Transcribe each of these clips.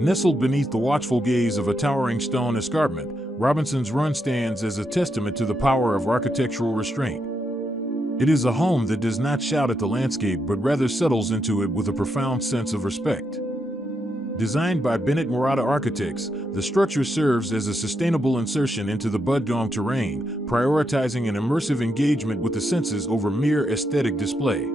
Nestled beneath the watchful gaze of a towering stone escarpment, Robinson's Run stands as a testament to the power of architectural restraint. It is a home that does not shout at the landscape but rather settles into it with a profound sense of respect. Designed by Bennett Murada Architects, the structure serves as a sustainable insertion into the Budgong terrain, prioritizing an immersive engagement with the senses over mere aesthetic display.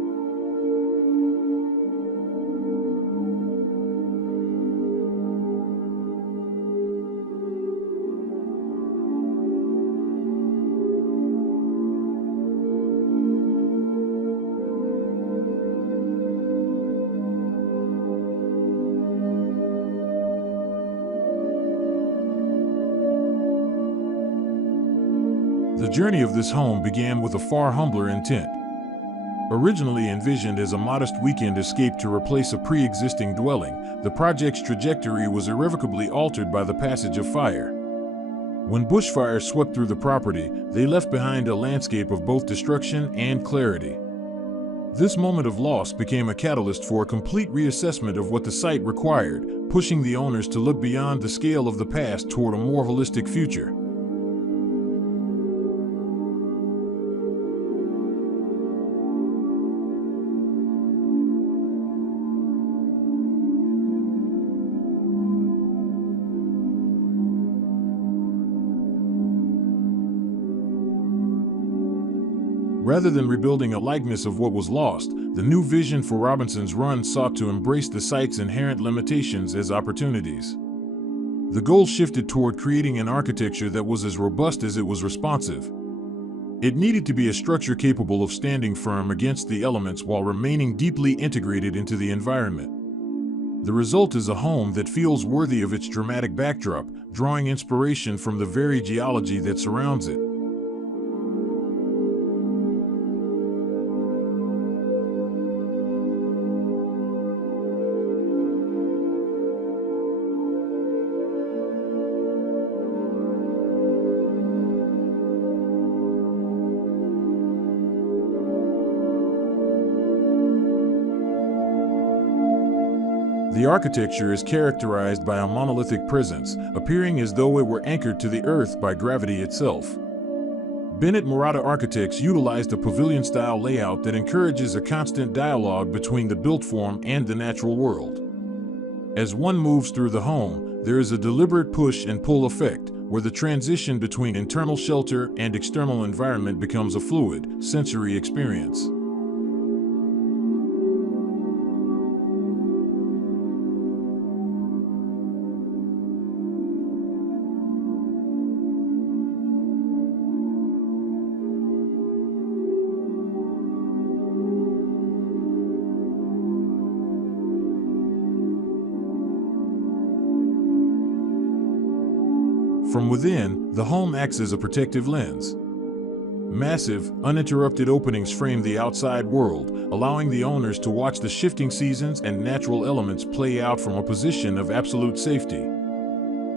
The journey of this home began with a far humbler intent. Originally envisioned as a modest weekend escape to replace a pre-existing dwelling, the project's trajectory was irrevocably altered by the passage of fire. When bushfires swept through the property, they left behind a landscape of both destruction and clarity. This moment of loss became a catalyst for a complete reassessment of what the site required, pushing the owners to look beyond the scale of the past toward a more holistic future. Rather than rebuilding a likeness of what was lost, the new vision for Robinson's Run sought to embrace the site's inherent limitations as opportunities. The goal shifted toward creating an architecture that was as robust as it was responsive. It needed to be a structure capable of standing firm against the elements while remaining deeply integrated into the environment. The result is a home that feels worthy of its dramatic backdrop, drawing inspiration from the very geology that surrounds it. The architecture is characterized by a monolithic presence, appearing as though it were anchored to the earth by gravity itself. Bennett Murada Architects utilized a pavilion-style layout that encourages a constant dialogue between the built form and the natural world. As one moves through the home, there is a deliberate push and pull effect, where the transition between internal shelter and external environment becomes a fluid, sensory experience. From within, the home acts as a protective lens. Massive, uninterrupted openings frame the outside world, allowing the owners to watch the shifting seasons and natural elements play out from a position of absolute safety.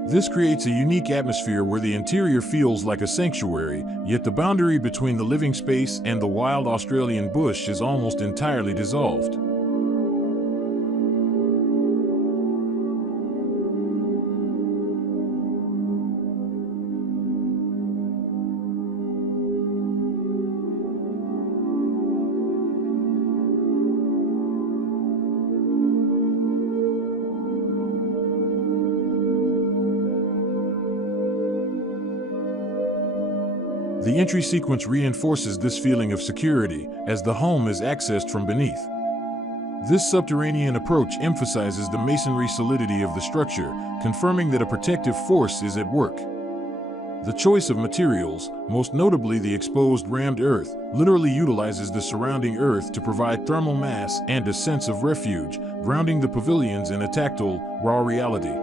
This creates a unique atmosphere where the interior feels like a sanctuary, yet the boundary between the living space and the wild Australian bush is almost entirely dissolved. The entry sequence reinforces this feeling of security, as the home is accessed from beneath. This subterranean approach emphasizes the masonry solidity of the structure, confirming that a protective force is at work. The choice of materials, most notably the exposed rammed earth, literally utilizes the surrounding earth to provide thermal mass and a sense of refuge, grounding the pavilions in a tactile, raw reality.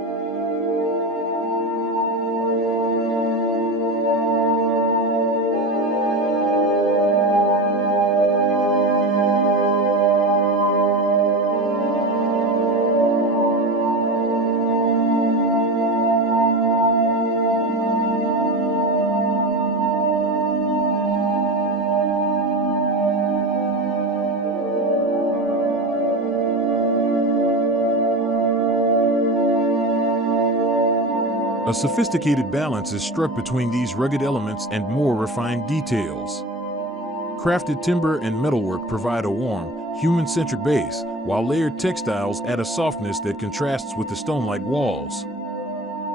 A sophisticated balance is struck between these rugged elements and more refined details. Crafted timber and metalwork provide a warm, human-centric base, while layered textiles add a softness that contrasts with the stone-like walls.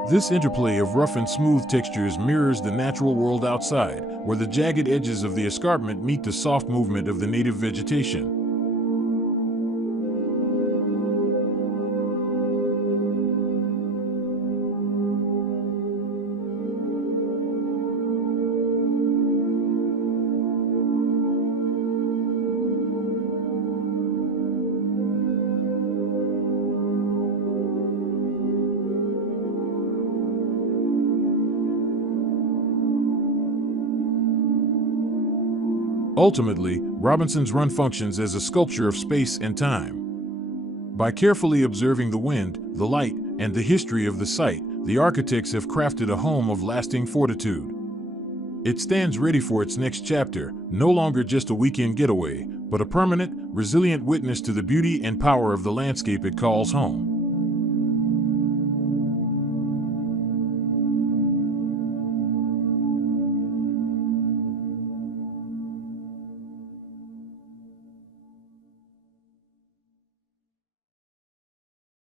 This interplay of rough and smooth textures mirrors the natural world outside, where the jagged edges of the escarpment meet the soft movement of the native vegetation. Ultimately, Robinson's Run functions as a sculpture of space and time. By carefully observing the wind, the light, and the history of the site, the architects have crafted a home of lasting fortitude. It stands ready for its next chapter, no longer just a weekend getaway, but a permanent, resilient witness to the beauty and power of the landscape it calls home.